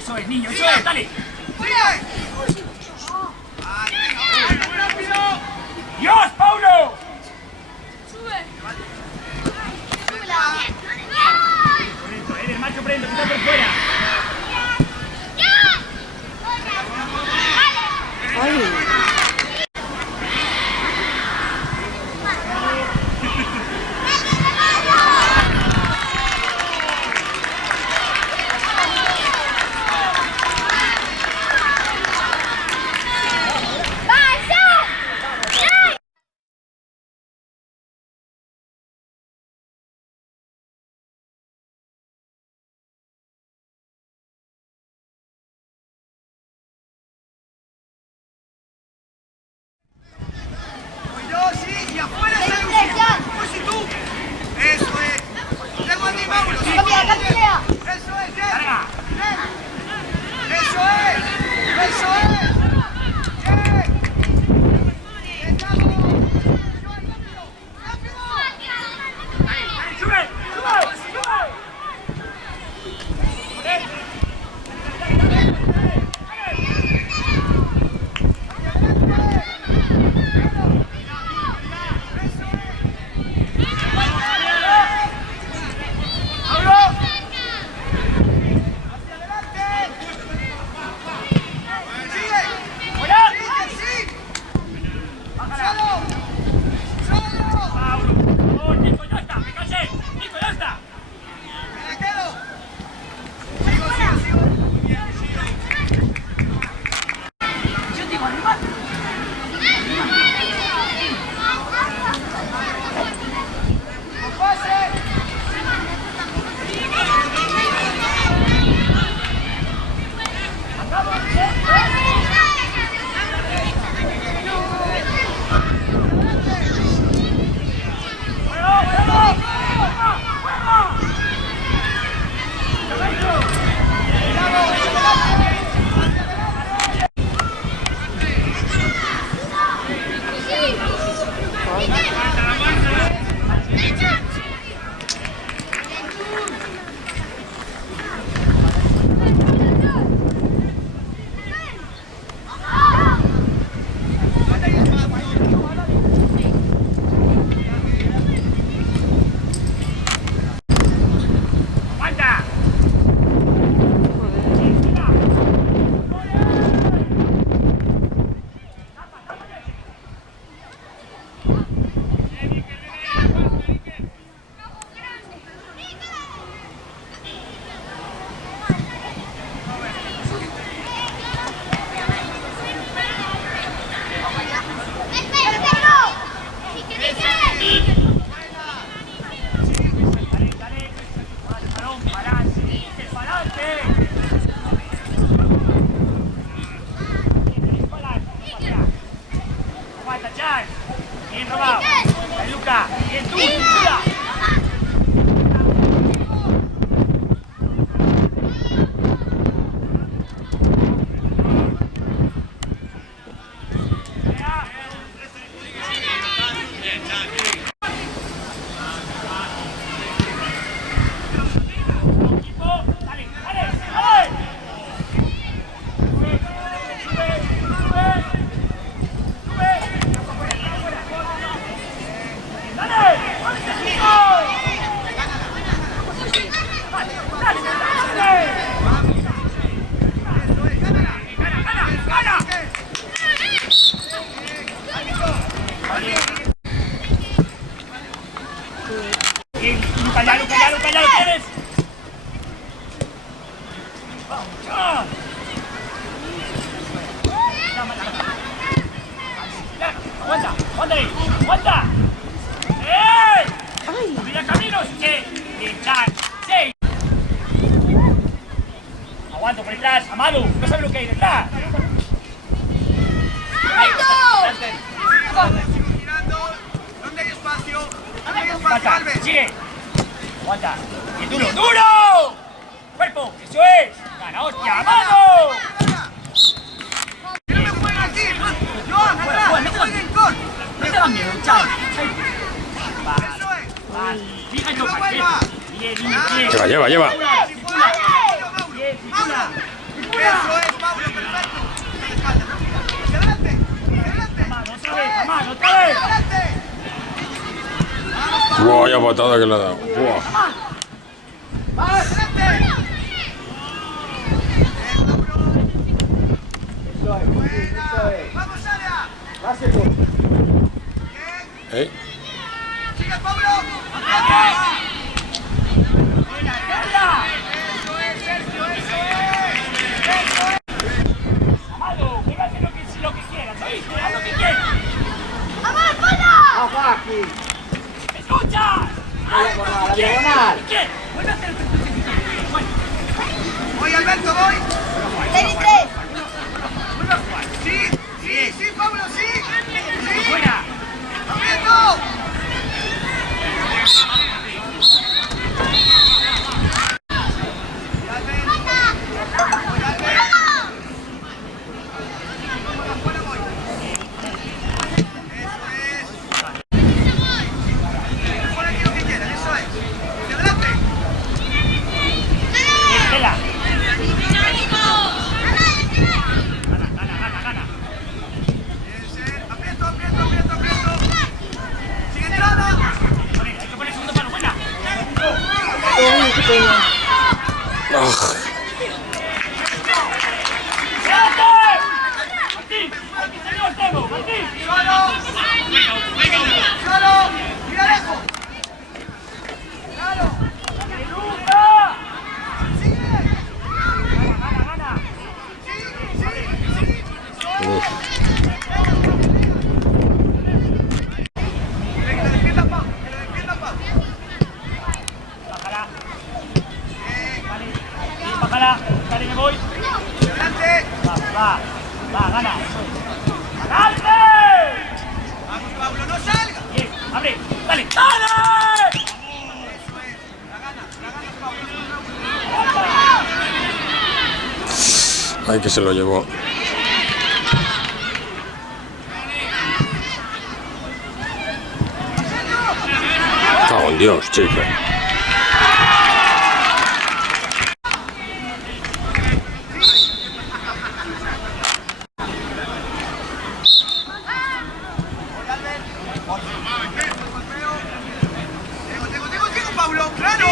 Eso es, niño, eso es, dale. ¡Dios, Paulo! ¡Sube! Eres macho, prendo, que está por fuera. ¡Ay! Luca, ya lo tienes. Vamos, ya. Aguanta, aguanta. Ay. Mira caminos que están. Sí. Aguanto por detrás, Amado, no sabes lo que hay detrás. Sigo girando. ¿Dónde hay espacio? ¿Dónde hay espacio, Aguanta, Alves? sigue. Aguanta. Y duro, duro. Cuerpo, eso es. Gana, hostia, Amado. ¡Que no me jueguen aquí! ¡Joan, atrás! ¡No jueguen con! No te da miedo, chaval. ¡Eso es! Fíjate, ¡Que no vuelva! bien. Lleva. ¡Eso es, Pablo! ¡Perfecto! ¡Hacia adelante! ¡Hacia adelante! Amado, otra vez. ¡Hacia adelante! Buah, vaya patada que le ha dado. Buah. ¡Hacia adelante! ¡Buena! ¡Vamos, área! Bien. ¡Sigue, Pablo! ¡Eso es, Sergio! ¡Eso es! Amado, que hagas lo que quieras, ¿oíste? Haz lo que quieras. ¡Escucha! La diagonal. ¿Qué? Vuelve a hacer lo que tú quieres. Bueno, ¡Voy, Alberto, voy! vuelve a jugar. ¡Sí, Pablo, sí! ¡Sí! Buena. ¡Aprieto! Estela. Gana. Aprieto. ¡Sigue entrada! Hay que poner segundo palo, buena. Uy, qué pena. Martín, aquí salió el tego, Martín. ¡Solo! ¡Mira lejos! ¡Claro! ¡Luca! ¡Sigue! Gana. ¡Sí! Que le defienda Pau. Bájala. Bájala. Dale, me voy. ¡Adelante! Va, gana. ¡Adelante! ¡Vamos, Pablo, no salga! Bien, abre. Dale. Eso es. La gana, Pablo. Ay, que se lo llevó. Cago en Dios, chica. Diego, Pablo, claro.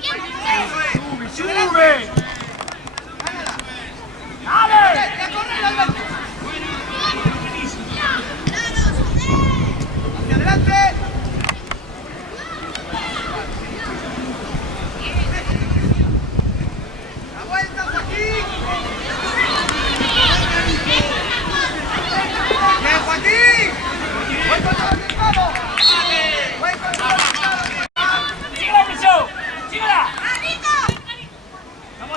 Eso es. ¡Sube! ¡Dale! ¡Ya corre, Alberto! ¡Hacia adelante! ¡La vuelta, Joaquín! ¡Bien, Joaquín! ¡Voy con todo el estado! ¡Voy con todo el estado! ¡Sigue la presión! ¡Síguela! ¡Vamos,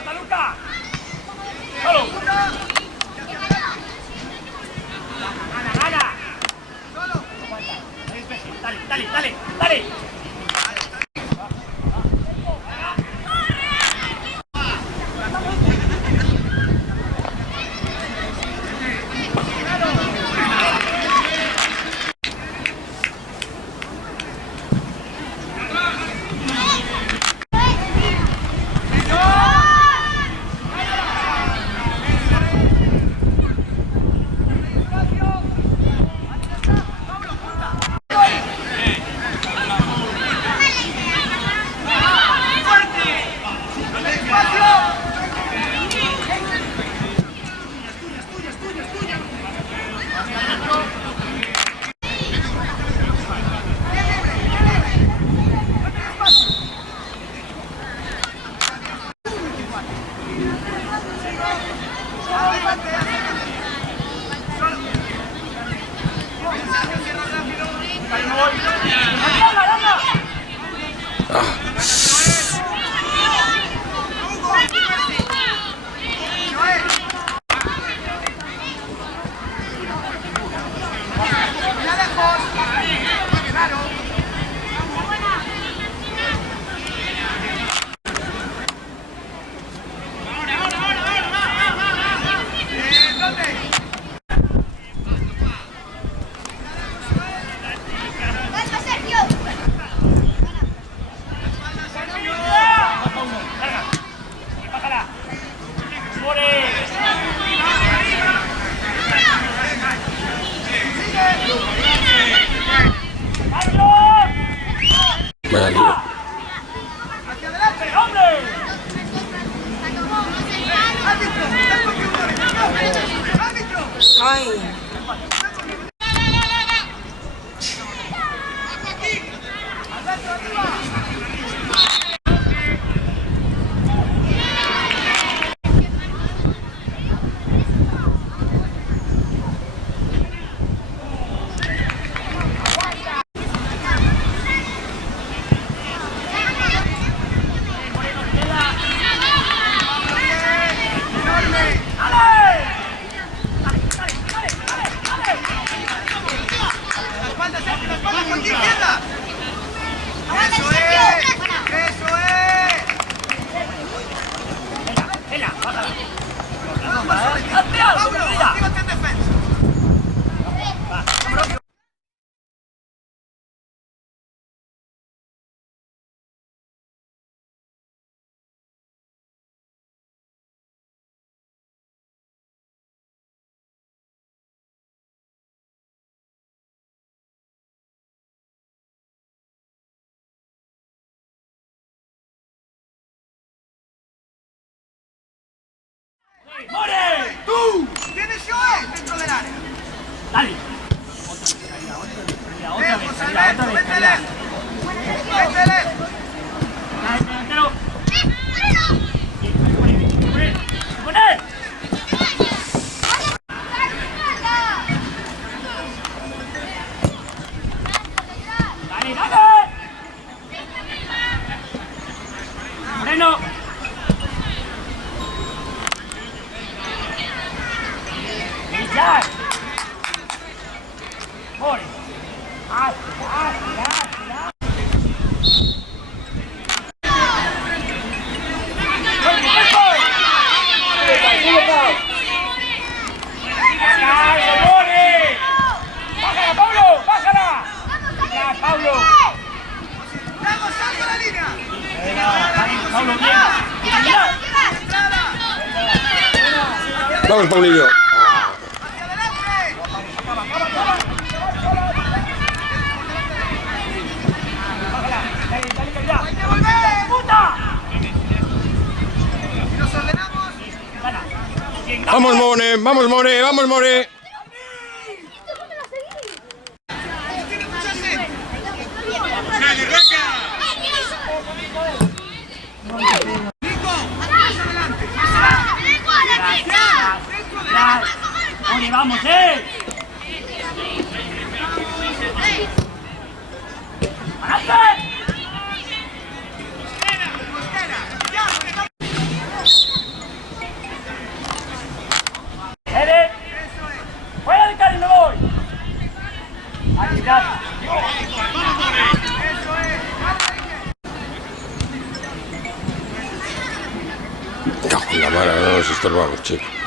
Dale. Vaya lío. Ay. ¡More! ¡Tú! ¡Tienes Joel dentro del área! Dale. Otra vez, salida. ¡Métele! Delantero. ¡Poner! ¡Dale! Moreno. ¡Ya! ¡More! ¡Bájala, Pablo! ¡Bájala! ¡Ya, Pablo! ¡Vamos, salgo la línea! Pablo, bien. Vamos, Paulillo. ¡Hacia adelante! Dale, calidad. ¡Hay que volver! ¡Puta! Si nos ordenamos... Gana. Vamos, More, vamos, More, vamos, More. ¡Tiene mucha sed! ¡Nico! ¡Más adelante! Oye, vamos, ¡Adelante! ¡Ya! ¡Ede! ¡Eso es! estorbamos, chico.